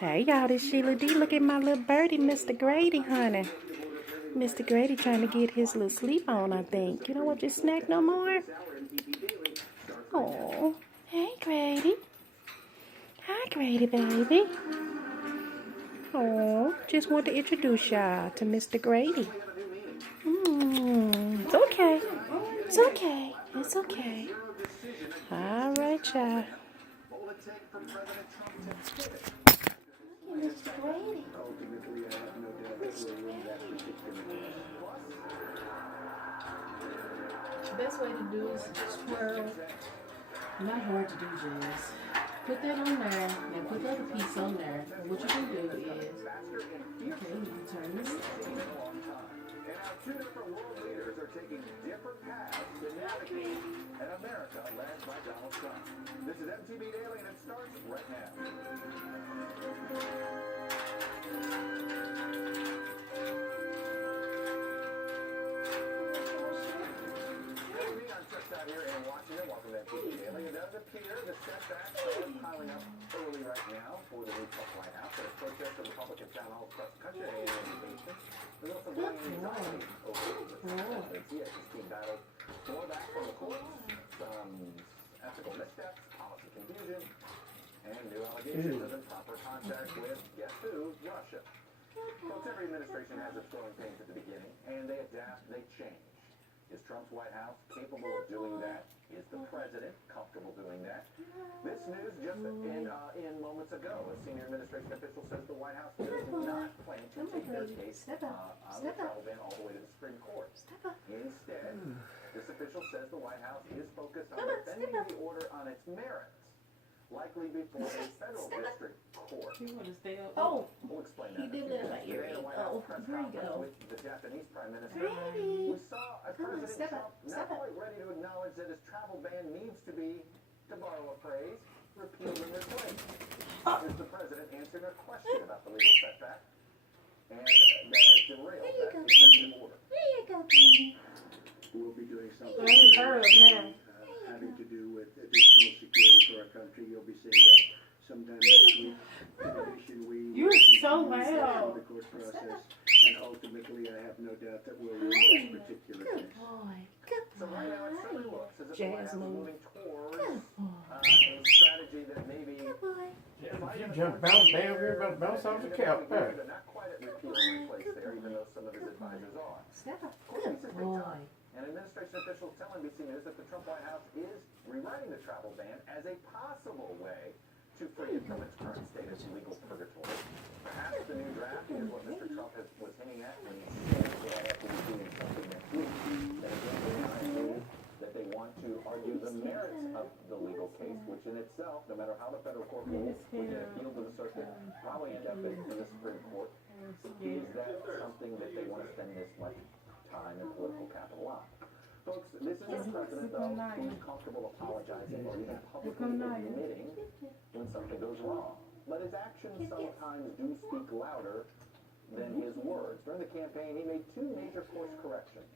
Hey y'all, this Sheila D. Look at my little birdie, Mr. Grady, honey. Mr. Grady trying to get his little sleep on, I think. You don't want your snack no more? Oh, hey Grady. Hi Grady, baby. Oh, just want to introduce y'all to Mr. Grady. It's okay. It's okay. It's okay. All right, y'all. Mr. Grady. Mr. Grady. The best way to do is swirl. Not hard to do, Jazz. Put that on there, and put the other piece on there. And what you can do is, okay, you turn this. Two different world leaders are taking different paths to navigate an America led by Donald Trump. This is MTV Daily, and it starts right now. I'm just out here in Washington. Welcome to MTV Daily. It does appear the setbacks are piling up early right now for the new Trump White House. There's protests of Republican town halls across the country and indication. There's also growing anxiety over the presidency as his team battles blowback from the courts, some ethical missteps, policy confusion, and new allegations of improper contact with, guess who, Russia. Folks, every administration has its growing pains at the beginning, and they adapt, they change. Is Trump's White House capable of doing that? Is the president comfortable doing that? This news just in moments ago. A senior administration official says the White House does not plan to take their case on the travel ban all the way to the Supreme Court. Instead, this official says the White House is focused on defending the order on its merits, likely before a federal district court. You want to stay up? Oh, We'll explain that. he did live like earring. Oh, here you go. With the Japanese Prime Minister, Grady. we saw President Trump not quite ready to acknowledge that his travel ban needs to be, to borrow a phrase, repealed and replaced. Here's the president answering a question about the legal setback, and that has derailed that executive order. There you go, baby. We'll be doing something having to do with additional security for our country. You'll be seeing that sometime next week. In addition, You're so loud. The court process, and ultimately, I have no doubt that we'll win this particular Good case. boy. Good So boy. right now it certainly looks as if the White House is Jasmine. moving towards Good boy. a strategy that maybe Good boy. You jump bounce down here, about bounce off the couch back. they're not quite at repeal and replace there, even though some of his advisors are. Step up. Of course, Good this is big boy. time. And administration officials tell NBC News that the Trump White House is rewriting the travel ban as a possible way to free it from its current status of legal purgatory. Perhaps the new draft is what Mr. Trump was hinting at when he said that I have to be doing something next week. That again reminds me that they want to argue the merits of the legal case, which in itself, no matter how the federal court rules, would get appealed to the circuit, probably end up in the Supreme Court. Is that something that they want to spend this much time and political capital on? Folks, this is a president, though, who's comfortable apologizing or even publicly admitting when something goes wrong. But his actions sometimes do speak louder than his words. During the campaign, he made two major course corrections.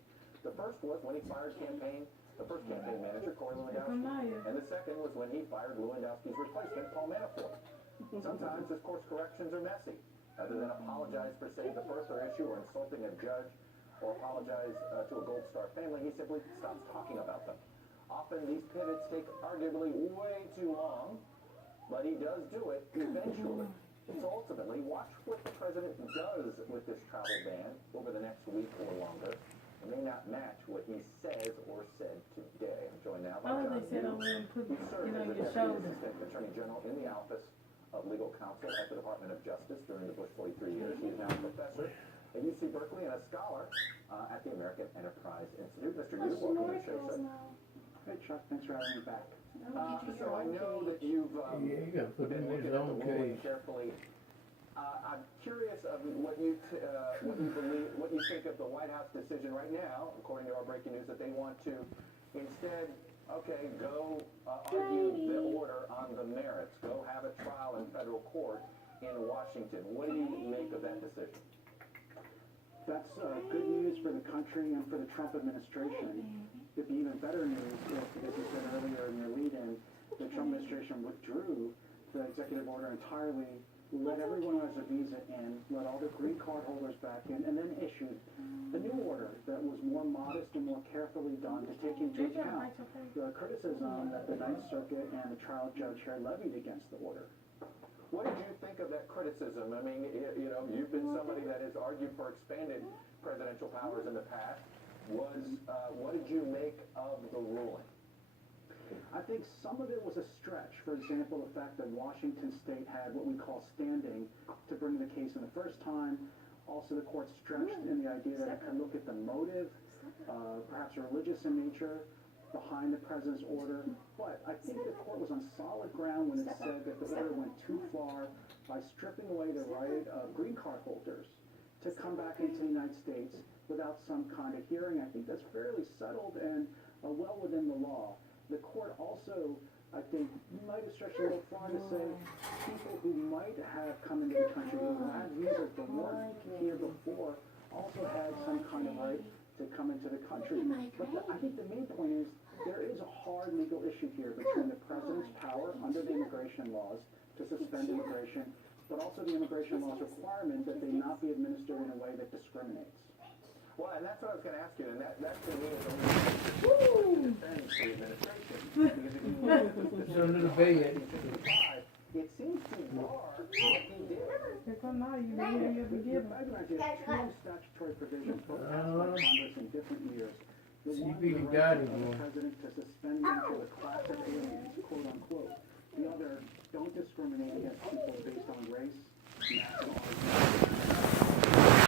The first was when he fired the first campaign manager, Corey Lewandowski. And the second was when he fired Lewandowski's replacement, Paul Manafort. Sometimes his course corrections are messy. Rather than apologize for saying the birther issue or insulting a judge or apologize to a Gold Star family, he simply stops talking about them. Often these pivots take arguably way too long, but he does do it eventually. So ultimately, watch what the president does with this travel ban over the next week or longer. It may not match what he says or said today. I'm joined now by John Hughes, who served as the Deputy Assistant Attorney General in the Office of Legal Counsel at the Department of Justice during the Bush 43 years. He is now a professor at UC Berkeley and a scholar at the American Enterprise Institute. Mr. Hughes, welcome to the show, sir. Hey, Chuck, thanks for having me back. So I know that you've You gotta put been him in looking his at the own ruling cage. carefully. I'm curious of what you believe, what you think of the White House decision right now, according to our breaking news, that they want to instead, go argue the order on the merits, go have a trial in federal court in Washington. What do you make of that decision? That's good news for the country and for the Trump administration. It'd be even better news if, as you said earlier in your lead-in, the Trump administration withdrew the executive order entirely let everyone who has a visa in, let all the green card holders back in, and then issued a new order that was more modest and more carefully done to take into account the criticism that the Ninth Circuit and the trial judge here levied against the order. What did you think of that criticism? I mean, you know, you've been somebody that has argued for expanded presidential powers in the past. What did you make of the ruling? I think some of it was a stretch. For example, the fact that Washington State had what we call standing to bring the case in the first time. Also, the court stretched in the idea that it could look at the motive, perhaps religious in nature, behind the president's order. But I think the court was on solid ground when it said that the order went too far by stripping away the right of green card holders to come back into the United States without some kind of hearing. I think that's fairly settled and well within the law. The court also, I think, might have stretched a little far to say people who might have come into the country who had visas but weren't here before also had some kind of right to come into the country. But I think the main point is there is a hard legal issue here between the president's power under the immigration laws to suspend immigration, but also the immigration laws requirement that they not be administered in a way that discriminates. Well, and that's what I was going to ask you, and that to me is only defense the administration. Because if you look at the Under the bed. it seems to bar what he did. The president has two statutory provisions both passed by Congress in different years. The one is the right of the president to suspend them for the class of aliens, quote unquote. The other, don't discriminate against people based on race, national origin,